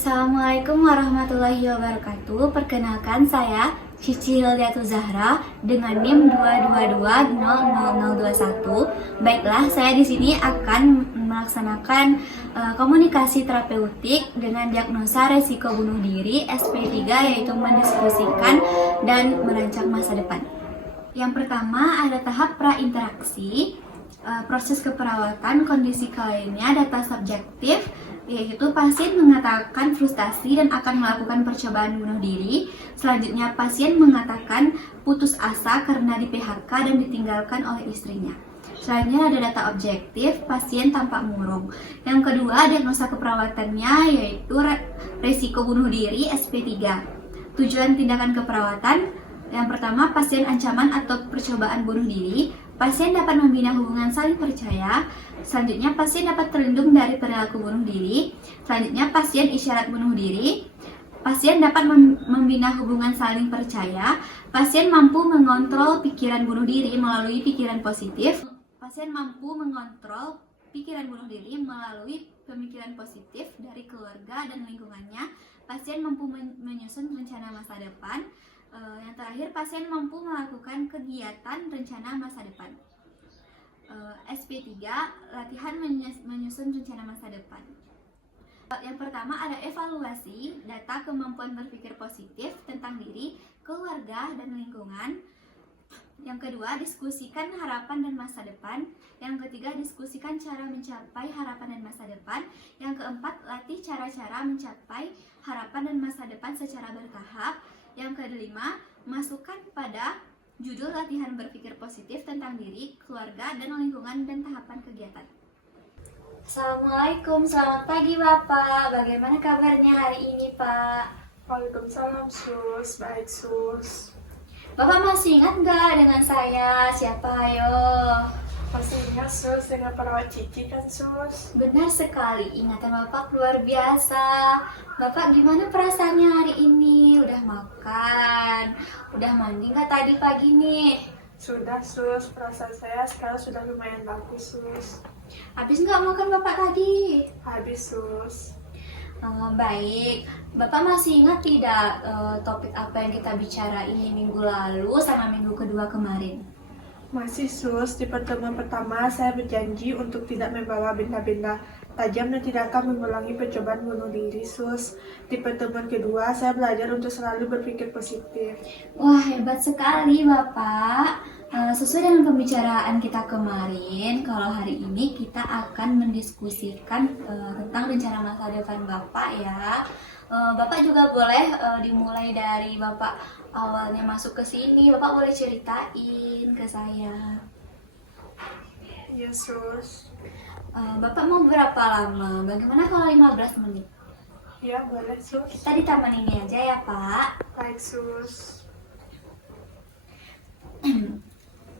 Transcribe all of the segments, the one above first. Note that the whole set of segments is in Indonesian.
Assalamualaikum warahmatullahi wabarakatuh. Perkenalkan saya Cici Hildiatul Zahra dengan NIM 222000021. Baiklah, saya di sini akan melaksanakan komunikasi terapeutik dengan diagnosa resiko bunuh diri SP3, yaitu mendiskusikan dan merancang masa depan. Yang pertama ada tahap prainteraksi, proses keperawatan, kondisi kliennya, data subjektif, yaitu pasien mengatakan frustasi dan akan melakukan percobaan bunuh diri. Selanjutnya pasien mengatakan putus asa karena di PHK dan ditinggalkan oleh istrinya. Selanjutnya ada data objektif, pasien tampak murung. Yang kedua, diagnosa keperawatannya yaitu resiko bunuh diri SP3. Tujuan tindakan keperawatan, yang pertama, pasien ancaman atau percobaan bunuh diri. Pasien dapat membina hubungan saling percaya. Selanjutnya, pasien dapat terlindung dari perilaku bunuh diri. Selanjutnya, pasien isyarat bunuh diri. Pasien dapat membina hubungan saling percaya. Pasien mampu mengontrol pikiran bunuh diri melalui pikiran positif. Pasien mampu mengontrol pikiran bunuh diri melalui pemikiran positif dari keluarga dan lingkungannya. Pasien mampu menyusun rencana masa depan. Yang terakhir, pasien mampu melakukan kegiatan rencana masa depan. SP3, latihan menyusun rencana masa depan. Yang pertama ada evaluasi data kemampuan berpikir positif tentang diri, keluarga, dan lingkungan. Yang kedua, diskusikan harapan dan masa depan. Yang ketiga, diskusikan cara mencapai harapan dan masa depan. Yang keempat, latih cara-cara mencapai harapan dan masa depan secara bertahap. Yang kelima, masukkan pada judul latihan berpikir positif tentang diri, keluarga, dan lingkungan, dan tahapan kegiatan. Assalamualaikum, selamat pagi Bapak. Bagaimana kabarnya hari ini Pak? Waalaikumsalam Sus, baik Sus. Bapak masih ingat nggak dengan saya? Siapa ayo? Masih ingat Sus dengan perawat Cici kan Sus? Benar sekali, ingatan Bapak luar biasa. Bapak gimana perasaannya hari ini? Udah makan? Udah mandi nggak tadi pagi nih? Sudah Sus, perasaan saya sekarang sudah lumayan bagus Sus. Habis nggak makan Bapak tadi? Habis Sus. Baik, Bapak masih ingat tidak topik apa yang kita bicarain minggu lalu sama minggu kedua kemarin? Masih Sus, di pertemuan pertama saya berjanji untuk tidak membawa benda-benda tajam dan tidak akan mengulangi percobaan bunuh diri Sus. Di pertemuan kedua saya belajar untuk selalu berpikir positif. Wah, hebat sekali Bapak. Sesuai dengan pembicaraan kita kemarin, kalau hari ini kita akan mendiskusikan tentang rencana masa depan Bapak ya. Bapak juga boleh dimulai dari Bapak awalnya masuk ke sini. Bapak boleh ceritain ke saya. Iya Sus. Bapak mau berapa lama? Bagaimana kalau 15 menit? Ya boleh Sus. Kita di taman ini aja ya Pak. Baik Sus.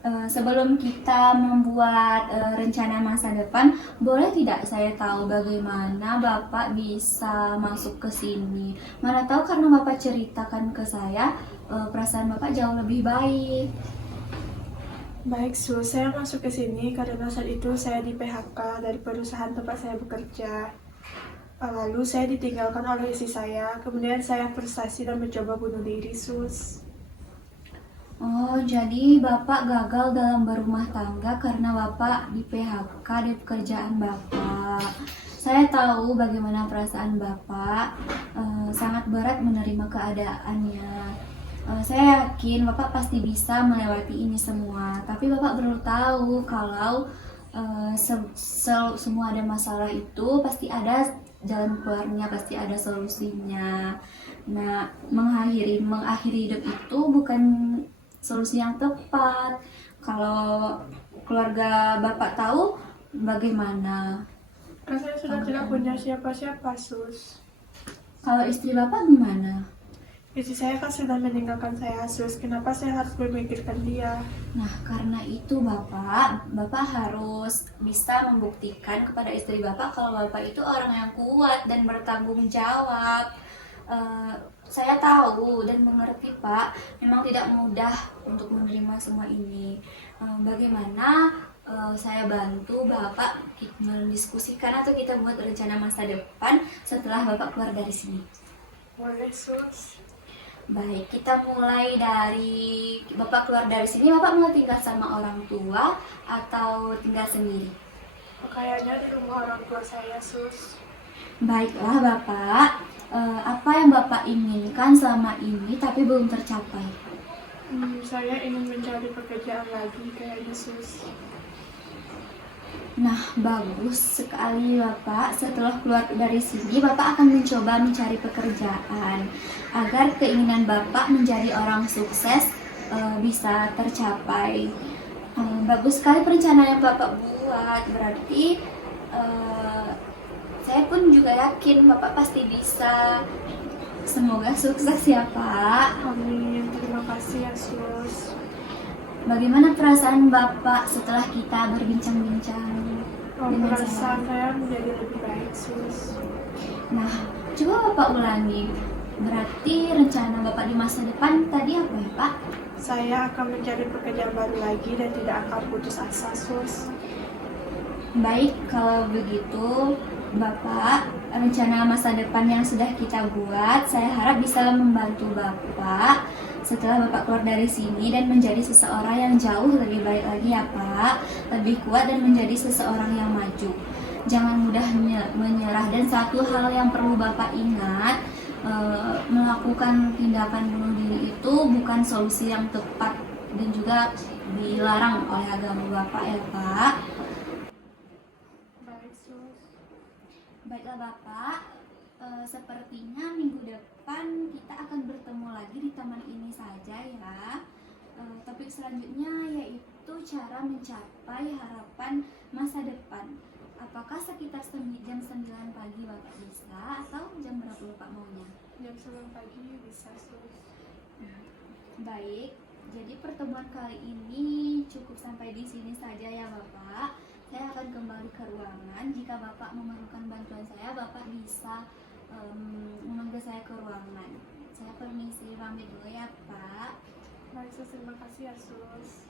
Sebelum kita membuat rencana masa depan, boleh tidak saya tahu bagaimana Bapak bisa masuk ke sini? Mana tahu karena Bapak ceritakan ke saya, perasaan Bapak jauh lebih baik. Baik Sus, saya masuk ke sini karena saat itu saya di PHK dari perusahaan tempat saya bekerja. Lalu saya ditinggalkan oleh istri saya, kemudian saya frustasi dan mencoba bunuh diri Sus. Oh, jadi Bapak gagal dalam berumah tangga karena Bapak di PHK di pekerjaan Bapak. Saya tahu bagaimana perasaan Bapak, sangat berat menerima keadaannya. Saya yakin Bapak pasti bisa melewati ini semua, tapi Bapak perlu tahu kalau semua ada masalah itu pasti ada jalan keluarnya, pasti ada solusinya. Nah, mengakhiri hidup itu bukan solusi yang tepat. Kalau keluarga Bapak tahu bagaimana? Kan saya sudah tidak punya siapa-siapa Sus. Kalau istri Bapak gimana? Istri saya kan sudah meninggalkan saya Sus, kenapa saya harus memikirkan dia? Nah, karena itu Bapak harus bisa membuktikan kepada istri Bapak kalau Bapak itu orang yang kuat dan bertanggung jawab. Saya tahu dan mengerti Pak, memang tidak mudah untuk menerima semua ini. Bagaimana saya bantu Bapak mendiskusikan atau kita buat rencana masa depan setelah Bapak keluar dari sini. Boleh, Sus. Baik, kita mulai dari Bapak keluar dari sini. Bapak mau tinggal sama orang tua atau tinggal sendiri? Kayaknya di rumah orang tua saya, Sus. Baiklah Bapak, apa yang Bapak inginkan selama ini tapi belum tercapai? Saya ingin mencari pekerjaan lagi kayaknya, Sus. Nah, bagus sekali Bapak. Setelah keluar dari sini, Bapak akan mencoba mencari pekerjaan agar keinginan Bapak menjadi orang sukses bisa tercapai. Bagus sekali perencanaan yang Bapak buat. Berarti saya pun juga yakin Bapak pasti bisa. Semoga sukses ya Pak. Amin. Terima kasih ya, Sus. Bagaimana perasaan Bapak setelah kita berbincang-bincang dengan Perasaan saya? saya menjadi lebih baik, Sus. Nah, coba Bapak ulangi. Berarti rencana Bapak di masa depan tadi apa ya Pak? Saya akan mencari pekerjaan baru lagi dan tidak akan putus asa, Sus. Baik, kalau begitu Bapak, rencana masa depan yang sudah kita buat, saya harap bisa membantu Bapak setelah Bapak keluar dari sini dan menjadi seseorang yang jauh lebih baik lagi ya Pak, lebih kuat dan menjadi seseorang yang maju. Jangan mudah menyerah, dan satu hal yang perlu Bapak ingat, melakukan tindakan bunuh diri itu bukan solusi yang tepat dan juga dilarang oleh agama Bapak ya Pak. Baik, Sus. Baiklah Bapak, sepertinya minggu depan kita akan bertemu lagi di taman ini saja ya. Topik selanjutnya yaitu cara mencapai harapan masa depan. Apakah sekitar jam 9 pagi Bapak bisa atau jam berapa Bapak maunya? Jam 9 pagi bisa, Sus. Baik, jadi pertemuan kali ini cukup sampai di sini saja ya Bapak. Saya akan kembali ke ruangan. Jika Bapak memerlukan bantuan saya, Bapak bisa memanggil saya ke ruangan. Saya permisi, pamit dulu ya Pak. Baik, Sus. Terima kasih ya, Sus.